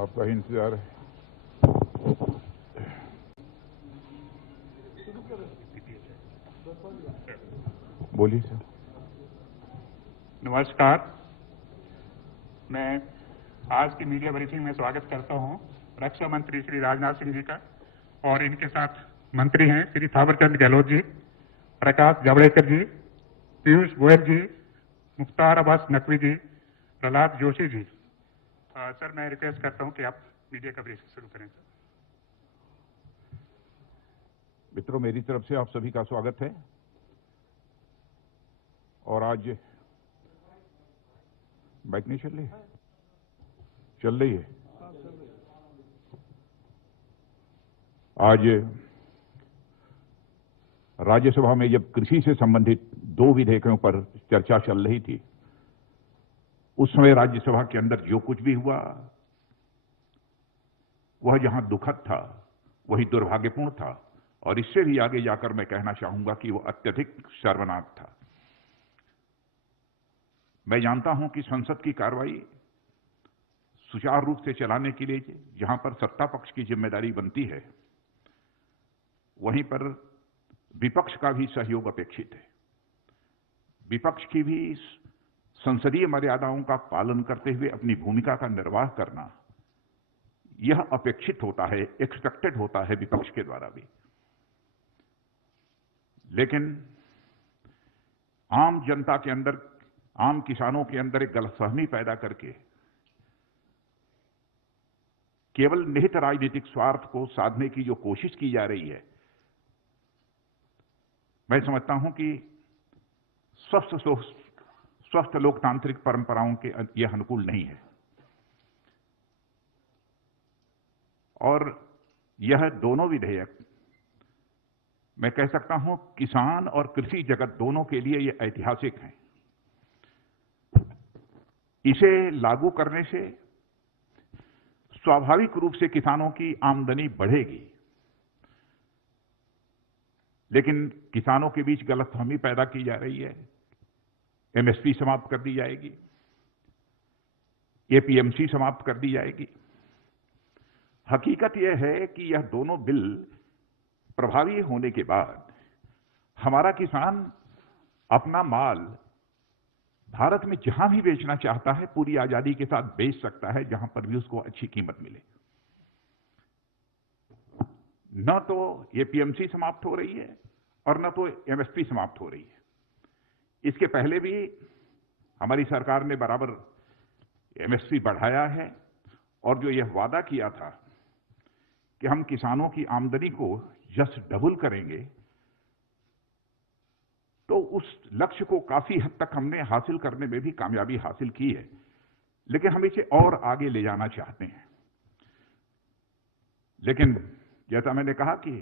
आपका ही इंतजार है। बोलिए सर। नमस्कार। मैं आज की मीडिया ब्रीफिंग में स्वागत करता हूं रक्षा मंत्री श्री राजनाथ सिंह जी का, और इनके साथ मंत्री हैं श्री थावरचंद गहलोत जी, प्रकाश जावड़ेकर जी, पीयूष गोयल जी, मुख्तार अब्बास नकवी जी, प्रहलाद जोशी जी। सर, मैं रिक्वेस्ट करता हूं कि आप मीडिया का ब्रीफिंग शुरू करें। सर, मित्रों, मेरी तरफ से आप सभी का स्वागत है। और आज बाइक नहीं चल रही है? चल रही है। आज राज्यसभा में जब कृषि से संबंधित 2 विधेयकों पर चर्चा चल रही थी, उस समय राज्यसभा के अंदर जो कुछ भी हुआ वह जहां दुखद था वही दुर्भाग्यपूर्ण था, और इससे भी आगे जाकर मैं कहना चाहूंगा कि वह अत्यधिक शर्मनाक था। मैं जानता हूं कि संसद की कार्रवाई सुचारू रूप से चलाने के लिए जहां पर सत्ता पक्ष की जिम्मेदारी बनती है, वहीं पर विपक्ष का भी सहयोग अपेक्षित है। विपक्ष की भी संसदीय मर्यादाओं का पालन करते हुए अपनी भूमिका का निर्वाह करना यह अपेक्षित होता है, एक्सपेक्टेड होता है विपक्ष के द्वारा भी। लेकिन आम जनता के अंदर, आम किसानों के अंदर एक गलतफहमी पैदा करके केवल निहित राजनीतिक स्वार्थ को साधने की जो कोशिश की जा रही है, मैं समझता हूं कि स्वस्थ लोकतांत्रिक परंपराओं के यह अनुकूल नहीं है। और यह दोनों विधेयक, मैं कह सकता हूं, किसान और कृषि जगत दोनों के लिए यह ऐतिहासिक हैं। इसे लागू करने से स्वाभाविक रूप से किसानों की आमदनी बढ़ेगी, लेकिन किसानों के बीच गलतफहमी पैदा की जा रही है। एमएसपी समाप्त कर दी जाएगी, एपीएमसी समाप्त कर दी जाएगी। हकीकत यह है कि यह दोनों बिल प्रभावी होने के बाद हमारा किसान अपना माल भारत में जहां भी बेचना चाहता है पूरी आजादी के साथ बेच सकता है, जहां पर भी उसको अच्छी कीमत मिले। न तो एपीएमसी समाप्त हो रही है और न तो एमएसपी समाप्त हो रही है। इसके पहले भी हमारी सरकार ने बराबर एमएसपी बढ़ाया है, और जो यह वादा किया था कि हम किसानों की आमदनी को जस्ट डबल करेंगे, तो उस लक्ष्य को काफी हद तक हमने हासिल करने में भी कामयाबी हासिल की है। लेकिन हम इसे और आगे ले जाना चाहते हैं। लेकिन जैसा मैंने कहा कि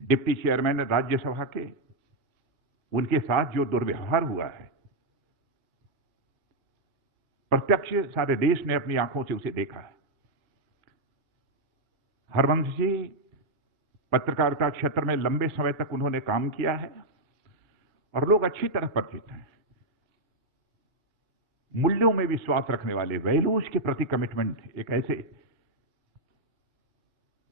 डिप्टी चेयरमैन राज्यसभा के, उनके साथ जो दुर्व्यवहार हुआ है, प्रत्यक्ष सारे देश ने अपनी आंखों से उसे देखा है। हरवंश जी पत्रकारिता क्षेत्र में लंबे समय तक उन्होंने काम किया है और लोग अच्छी तरह परिचित हैं। मूल्यों में विश्वास रखने वाले, वैल्यूज के प्रति कमिटमेंट, एक ऐसे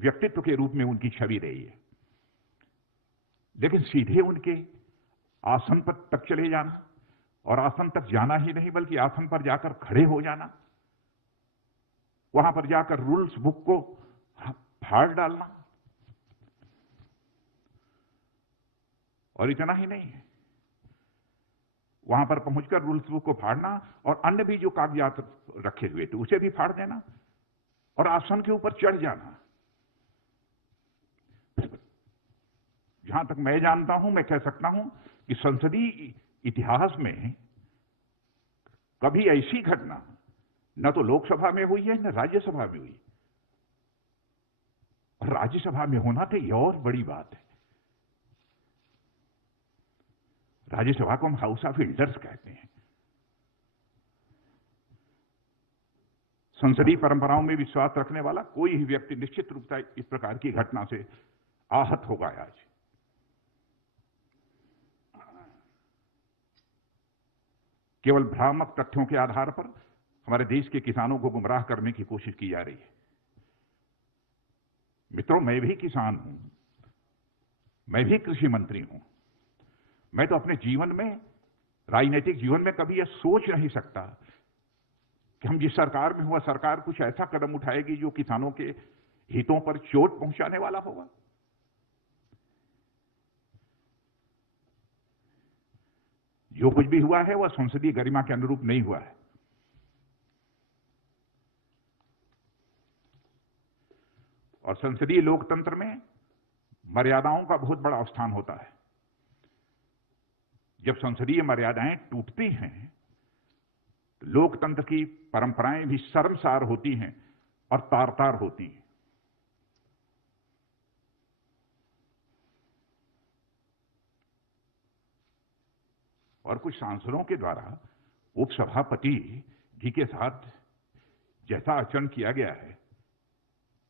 व्यक्तित्व के रूप में उनकी छवि रही है। लेकिन सीधे उनके आसन पर तक चले जाना, और आसन तक जाना ही नहीं बल्कि आसन पर जाकर खड़े हो जाना, वहां पर जाकर रूल्स बुक को फाड़ डालना, और इतना ही नहीं, वहां पर पहुंचकर रूल्स बुक को फाड़ना और अन्य भी जो कागजात रखे हुए थे उसे भी फाड़ देना और आसन के ऊपर चढ़ जाना। जहां तक मैं जानता हूं, मैं कह सकता हूं कि संसदीय इतिहास में कभी ऐसी घटना न तो लोकसभा में हुई है न राज्यसभा में हुई। और राज्यसभा में होना तो यह और बड़ी बात है। राज्यसभा को हम हाउस ऑफ एल्डर्स कहते हैं। संसदीय परंपराओं में विश्वास रखने वाला कोई भी व्यक्ति निश्चित रूप से इस प्रकार की घटना से आहत होगा। आज केवल भ्रामक तथ्यों के आधार पर हमारे देश के किसानों को गुमराह करने की कोशिश की जा रही है। मित्रों, मैं भी किसान हूं, मैं भी कृषि मंत्री हूं। मैं तो अपने जीवन में, राजनीतिक जीवन में कभी यह सोच नहीं सकता कि हम जिस सरकार में हुआ, सरकार कुछ ऐसा कदम उठाएगी जो किसानों के हितों पर चोट पहुंचाने वाला होगा। जो कुछ भी हुआ है वह संसदीय गरिमा के अनुरूप नहीं हुआ है। और संसदीय लोकतंत्र में मर्यादाओं का बहुत बड़ा स्थान होता है। जब संसदीय मर्यादाएं टूटती हैं तो लोकतंत्र की परंपराएं भी शर्मसार होती हैं और तार-तार होती हैं। और कुछ सांसदों के द्वारा उपसभापति जी के साथ जैसा आचरण किया गया है,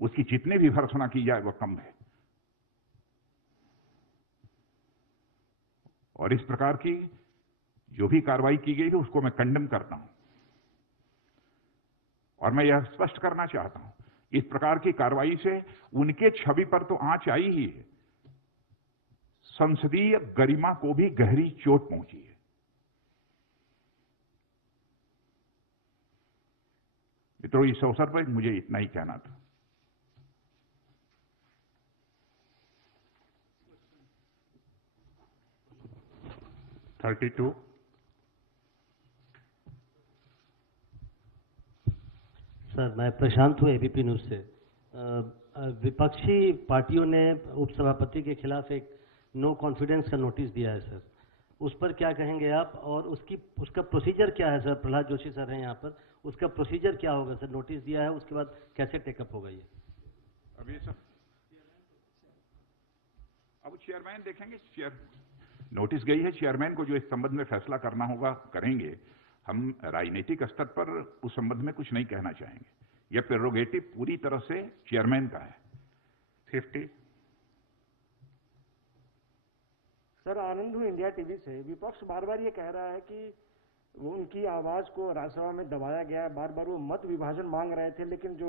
उसकी जितनी भी भर्त्सना की जाए वह कम है। और इस प्रकार की जो भी कार्रवाई की गई है उसको मैं कंडेम करता हूं। और मैं यह स्पष्ट करना चाहता हूं, इस प्रकार की कार्रवाई से उनके छवि पर तो आंच आई ही है, संसदीय गरिमा को भी गहरी चोट पहुंची है। मित्रों, इस अवसर पर मुझे इतना ही कहना था। सर, मैं प्रशांत हूँ एबीपी न्यूज से। विपक्षी पार्टियों ने उपसभापति के खिलाफ एक नो कॉन्फिडेंस का नोटिस दिया है सर, उस पर क्या कहेंगे आप? और उसका प्रोसीजर क्या है सर? प्रहलाद जोशी सर हैं यहाँ पर, उसका प्रोसीजर क्या होगा सर? नोटिस दिया है, उसके बाद कैसे टेकअप होगा ये? अब ये सब अब चेयरमैन देखेंगे। नोटिस गई है, चेयरमैन को जो इस संबंध में फैसला करना होगा करेंगे। हम राजनीतिक स्तर पर उस संबंध में कुछ नहीं कहना चाहेंगे। यह प्रेरोगेटिव पूरी तरह से चेयरमैन का है। 50। सर, आनंद हूं इंडिया टीवी से। विपक्ष बार बार ये कह रहा है कि वो उनकी आवाज को राज्यसभा में दबाया गया है। बार बार वो मत विभाजन मांग रहे थे, लेकिन जो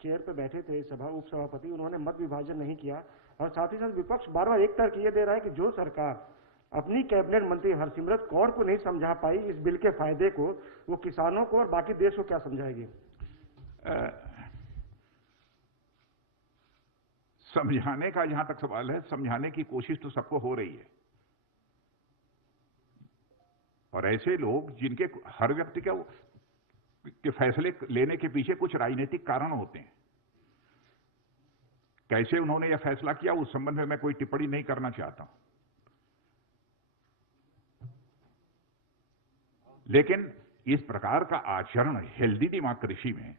चेयर पे बैठे थे उपसभापति, उन्होंने मत विभाजन नहीं किया। और साथ ही साथ विपक्ष बार बार एक तर्क ये दे रहा है कि जो सरकार अपनी कैबिनेट मंत्री हरसिमरत कौर को नहीं समझा पाई इस बिल के फायदे को, वो किसानों को और बाकी देश को क्या समझाएगी? समझाने का जहां तक सवाल है, समझाने की कोशिश तो सबको हो रही है। और ऐसे लोग जिनके हर व्यक्ति के फैसले लेने के पीछे कुछ राजनीतिक कारण होते हैं। कैसे उन्होंने यह फैसला किया उस संबंध में मैं कोई टिप्पणी नहीं करना चाहता हूं। लेकिन इस प्रकार का आचरण हेल्दी डेमोक्रेसी में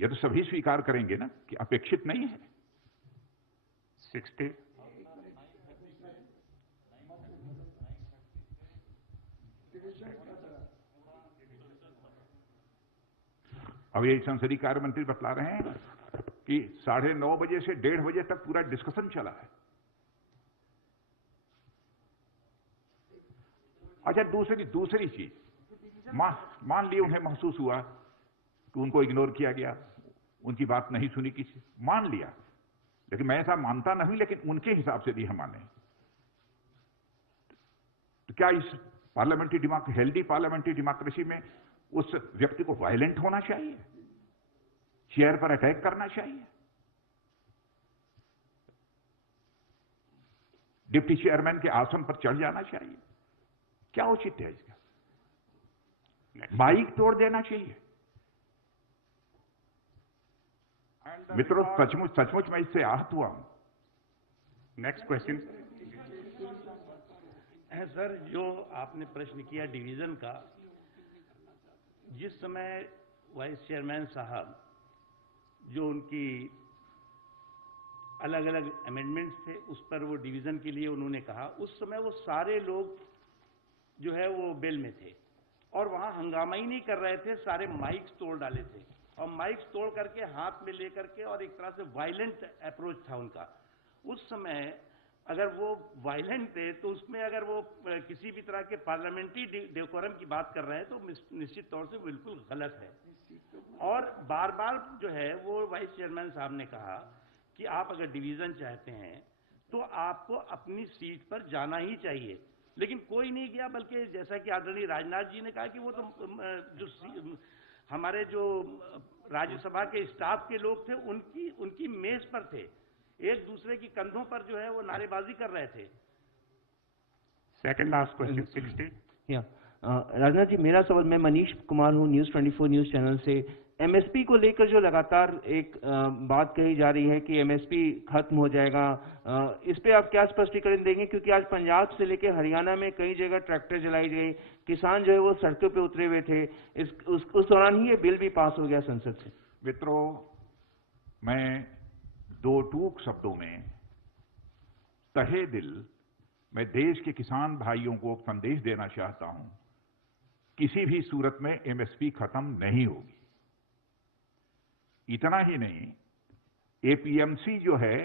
यह तो सभी स्वीकार करेंगे ना कि अपेक्षित नहीं है। 60। अब ये संसदीय कार्य मंत्री बतला रहे हैं कि 9:30 बजे से 1:30 बजे तक पूरा डिस्कशन चला है। अच्छा, दूसरी चीज, मान लिया उन्हें महसूस हुआ कि उनको इग्नोर किया गया, उनकी बात नहीं सुनी किसी, मान लिया। लेकिन मैं ऐसा मानता नहीं, लेकिन उनके हिसाब से भी हम माने। तो क्या इस हेल्दी पार्लियामेंट्री डेमोक्रेसी में उस व्यक्ति को वायलेंट होना चाहिए, चेयर पर अटैक करना चाहिए, डिप्टी चेयरमैन के आसन पर चढ़ जाना चाहिए? क्या औचित्य है इसका? माइक तोड़ देना चाहिए? मित्रों, सचमुच मैं इससे आहत हुआ हूं। नेक्स्ट क्वेश्चन है सर, जो आपने प्रश्न किया डिवीजन का, जिस समय वाइस चेयरमैन साहब जो उनकी अलग अलग अमेंडमेंट्स थे उस पर वो डिवीजन के लिए उन्होंने कहा, उस समय वो सारे लोग जो है वो बेल में थे और वहां हंगामा ही नहीं कर रहे थे, सारे माइक्स तोड़ डाले थे और माइक्स तोड़ करके हाथ में लेकर के, और एक तरह से वायलेंट अप्रोच था उनका। उस समय अगर वो वायलेंट थे तो उसमें अगर वो किसी भी तरह के पार्लियामेंट्री डेकोरम की बात कर रहे हैं तो निश्चित तौर से बिल्कुल गलत है। और बार बार जो है वो वाइस चेयरमैन साहब ने कहा कि आप अगर डिवीजन चाहते हैं तो आपको अपनी सीट पर जाना ही चाहिए, लेकिन कोई नहीं गया, बल्कि जैसा कि आदरणीय राजनाथ जी ने कहा कि वो तो हमारे जो राज्यसभा के स्टाफ के लोग थे उनकी मेज पर थे, एक दूसरे की कंधों पर जो है वो नारेबाजी कर रहे थे। Second last question, 60. या राजनाथ जी, मेरा सवाल, मैं मनीष कुमार हूँ, न्यूज़ 24 न्यूज़ चैनल से। एमएसपी को लेकर जो लगातार एक बात कही जा रही है कि एमएसपी खत्म हो जाएगा, इस पे आप क्या स्पष्टीकरण देंगे? क्योंकि आज पंजाब से लेकर हरियाणा में कई जगह ट्रैक्टर जलाई गई, किसान जो है वो सड़कों पे उतरे हुए थे, उस दौरान ही ये बिल भी पास हो गया संसद से। मित्रों, मैं दो टूक शब्दों में तहे दिल मैं देश के किसान भाइयों को संदेश देना चाहता हूं, किसी भी सूरत में एमएसपी खत्म नहीं होगी। इतना ही नहीं, एपीएमसी जो है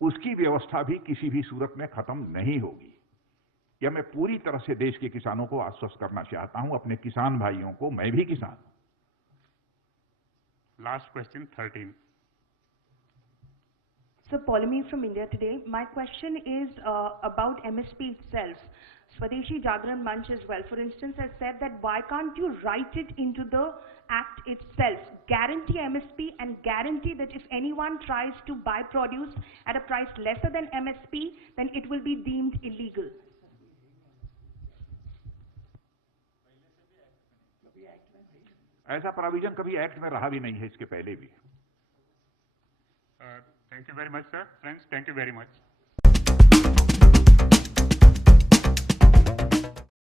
उसकी व्यवस्था भी किसी भी सूरत में खत्म नहीं होगी। यह मैं पूरी तरह से देश के किसानों को आश्वस्त करना चाहता हूं, अपने किसान भाइयों को। मैं भी किसान हूं। Last question, 13. So, Polemy from India Today. My question is about MSP itself. Swadeshi Jagran Manch as well, for instance, has said that why can't you write it into the act itself, guarantee MSP and guarantee that if anyone tries to buy produce at a price lesser than MSP, then it will be deemed illegal. ऐसा provision कभी act में रहा भी नहीं है, इसके पहले भी। Thank you very much, sir. Friends, thank you very much.